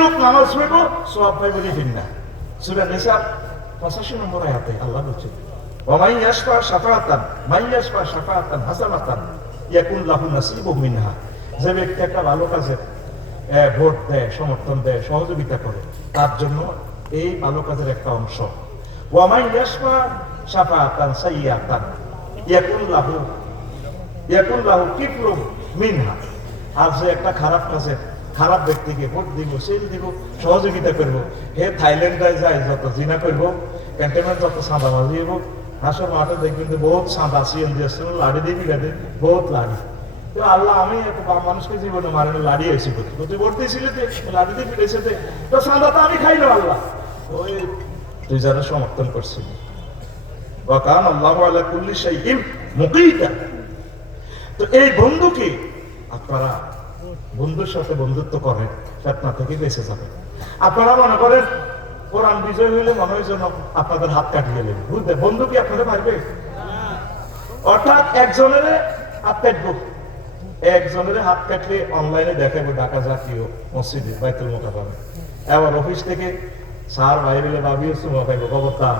লোক নামাজ পড়ব সব পাইব দিন না সুরা নিসার পঁচাশি নম্বর আয়াতে আল্লাহ বলছেন ওমাই ইয়াসফা শাফাআতান মাই ইয়াসফা শাফাআতান হাসানাতান ইয়াকুন লাহু নাসিবুম মিনহা যে ব্যক্তি একটা ভালো কাজে ভোট দেয়, সমর্থন দেয়, সহযোগিতা করে। তার জন্য এই ভালো কাজের একটা অংশ। ওয়ামাই ইয়াসফা শাফাআতান সাইয়াতান ইয়াকুন লাহু ইয়াকুন লাহু কিফলুম মিনহা আর যে একটা খারাপ কাজে খারাপ ব্যক্তিকে ভোট দিব, সেল দিব, সহযোগিতা করব। হে থাইল্যান্ডে যায় যত জিনা করব ক্যান্টনমেন্ট যত সাদা মাঝি হইব হাসর মাঠে দেখবেন বহুত সাদা সিএন দিয়েছিল লাড়ি দিবি গাড়ি বহুত লাড়ি। তো আল্লাহ, আমি এত মানুষকে জীবনে মারে না লাড়ি হয়েছি তো তুই ভোট দিয়েছিলি লাড়ি দিয়ে ফিরেছে তে সাদা তো আমি খাইলো আল্লাহ। ওই তুই যারা সমর্থন করছিলি। ওয়াকান আল্লাহ আলা কুল্লি শাইইন মুকিতা। তো এই বন্ধুকে আপনারা বন্ধুর সাথে বন্ধুত্ব করেন ফেতনা থেকে বেঁচে যাবেন আপনারা মনে করেন, কোরআন বিজয় হইলে মনে হয় যেন আপনাদের হাত কাটিয়ে গেলেন বুঝতে বন্ধু কি আপনাদের পারবে? অর্থাৎ একজনের হাত কাটবো। একজনের হাত কাটলে অনলাইনে দেখাবো ঢাকা জাতীয় মসজিদে, বাইতুল এবার অফিস থেকে স্যার ভাই মিলে খবরটা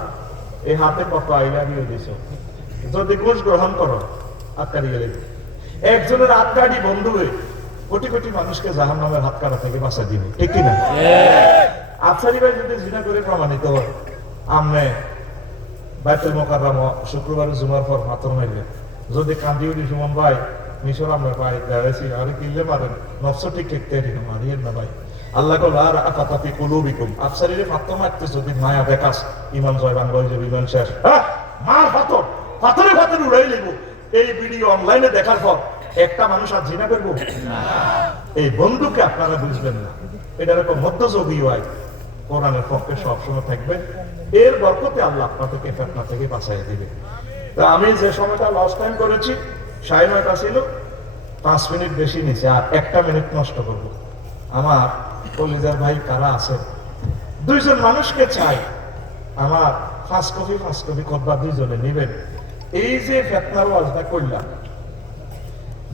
এই হাতে কত আইলে আমিও দিছ? যদি ঘুষ গ্রহণ করো, হাত কাটিয়ে গেলে একজনের হাত কাটি বন্ধু হয়ে কোটি কোটি মানুষকে জাহান নামের হাত কাটা থেকে বাঁচা দিবে, ঠিক কিনা? আফসারি ভাই যদি জিনা করে প্রমাণিত, আমনে বাইতুল মোকাররম শুক্রবার জুমার পর পাথর মারবে যদি কান্দি উঠি সুমন ভাই, মিশর আমরা পাই, দাঁড়াইছি, আরে কিনলে পারেন? নফস ঠিক ঠিক তেরি না, মারিয়েন না ভাই। আল্লাহ কল আর আকাতাফি কুলুবিকুম। আফসারিরে পাথর মারতে যদি মায়া দেখাস, ইমান জয় বাংলা যাবে, ইমান শেষ। মার পাথর, পাথরে পাথরে উড়াই লিব। এই ভিডিও অনলাইনে দেখার পর একটা মানুষ আর জিনা করব? এই বন্ধুকে আপনারা বুঝবেন না। এটা এরকম মধ্যযোগী হয় কোরআনের পক্ষে সবসময় থাকবে। এর বরকতে আল্লাহ আপনাদেরকে ফেতনা থেকে বাঁচাই দিবে। তা আমি যে সময়টা লস টাইম করেছি, সাড়ে নয়টা ছিল, পাঁচ মিনিট বেশি নিচে, আর একটা মিনিট নষ্ট করব। আমার কলিজার ভাই কারা আছে? দুইজন মানুষকে চাই। আমার ফার্স্ট কপি ফার্স্ট কপি খোদ্া দুইজনে নিবেন। এই যে ফেতনার ওয়াজটা করলাম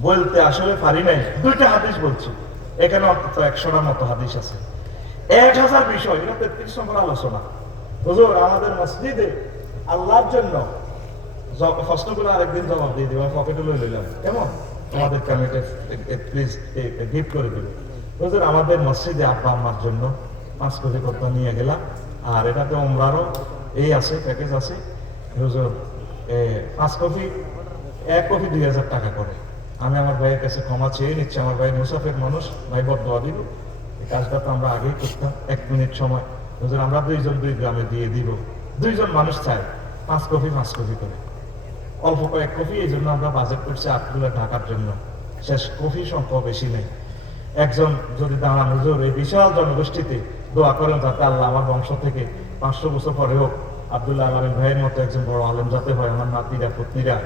বলতে আসলে পারি নাই। দুইটা হাদিস বলছি। এখানে অন্তত একশোটার মতো হাদিস আছে। এক হাজার বিষয়, এটা তেত্রিশ নম্বর আলোচনা। হুজুর, আমাদের মসজিদে আল্লাহর জন্য প্রশ্নগুলো আরেকদিন জবাব দিয়ে পকেটে লই লইলাম। কেমন? আমাদেরকে আমি প্লিজ গিফট করে দিব। হুজুর, আমাদের মসজিদে আব্বা আম্মার জন্য পাঁচ কোটি কথা নিয়ে গেলাম। আর এটাতে ওমরারও এই আছে প্যাকেজ আছে। হুজুর পাঁচ কপি এক কপি দুই হাজার টাকা করে। আমি আমার ভাইয়ের কাছে ক্ষমা চেয়ে নিচ্ছি, আমার ভাই মুসাফের মানুষ, ভাই বদয়া দিব। এই কাজটা তো আমরা আগেই করতাম, এক মিনিট সময়। হুজুর, আমরা দুইজন দুই গ্রামে দিয়ে দিব। দুইজন মানুষ চাই, পাঁচ কপি পাঁচ কপি করে। অল্প কয়েক কপি এই জন্য আমরা বাজেট করছি আটগুলো ঢাকার জন্য। শেষ কপি সংখ্যা বেশি নেই। একজন যদি দাঁড়ান, হুজুর, এই বিশাল জনগোষ্ঠীতে দোয়া করেন যাতে আল্লাহ আমার বংশ থেকে পাঁচশো বছর পরে হোক। আব্দুল্লাহ আলমের ভাইয়ের মতো একজন বড় আলম যাতে হয়, আমার নাতিরা, পত্নীরা।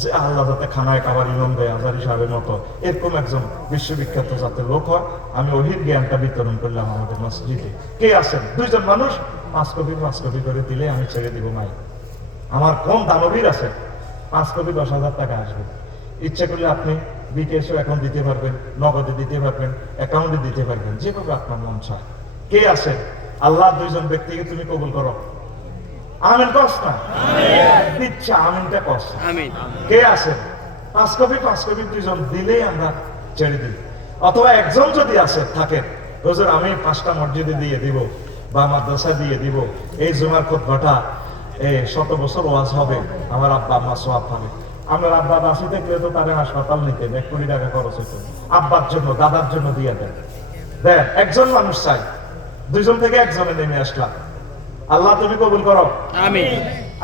যে আল্লাহ যাতে খানায় খাবার ইলম দেয়, আজারি সাহেবের মতো। এরকম একজন বিশ্ববিখ্যাত যাতে লোক হয়। আমি ওহির জ্ঞানটা বিতরণ করলাম আমাদের মসজিদে। কে আছেন? দুইজন মানুষ? পাঁচ কপি পাঁচ কপি করে দিলে আমি ছেড়ে দিব মাই। আমার কোন দানবীর আছে? পাঁচ কোটি দশ হাজার টাকা আসবে। ইচ্ছে করলে আপনি বিকেশও এখন দিতে পারবেন, নগদে দিতে পারবেন, অ্যাকাউন্টে দিতে পারবেন, যেভাবে আপনার মন চায়। কে আছে আল্লাহ দুইজন ব্যক্তিকে তুমি কবুল করো। আমিন কস না? ইচ্ছা আমিনটা কস। কে আছে পাঁচ কপি পাঁচ কপি দুইজন দিলেই আমরা ছেড়ে দিই। অথবা একজন যদি আছে থাকে হুজুর আমি পাঁচটা মসজিদে দিয়ে দিব বা মাদ্রাসা দিয়ে দিব। এই জুমার খোদ্াটা এই শত বছর ওয়াজ হবে আমার আব্বা আম্মা সব পাবে। আমার আব্বা দাসি থাকলে তো তাদের হাসপাতাল নিতে এক কোটি টাকা খরচ হতো আব্বার জন্য দাদার জন্য দিয়ে দেন। দেন একজন মানুষ চাই। দুইজন থেকে একজনে নেমে আসলাম। আল্লাহ তুমি কবুল করো। আমিন।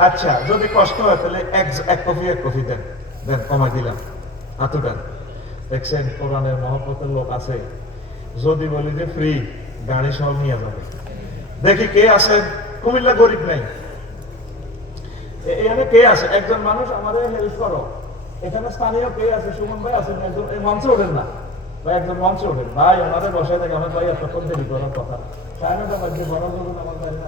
আচ্ছা যদি কষ্ট হয় তাহলে এক এক কপি এক কপি দেন। দেন কমাই দিলাম। হাতুটান দেখছেন কোরআনের মহব্বতের লোক আছে। যদি বলি যে ফ্রি গাড়ি সহ নিয়ে যাবে। দেখি কে আছে? কুমিল্লা গরিব নাই। এখানে কে আছে? একজন মানুষ আমাদের হেল্প করো। এখানে স্থানীয় কে আছে? সুমন ভাই আছেন। একজন মঞ্চে ওঠেন না। ভাই একজন মঞ্চে ওঠেন। ভাই আমাদের বসায় থাকে আমার ভাই এতক্ষণ দেরি করার কথা। সাড়ে নটা বাজছে বড় আমার ভাই না?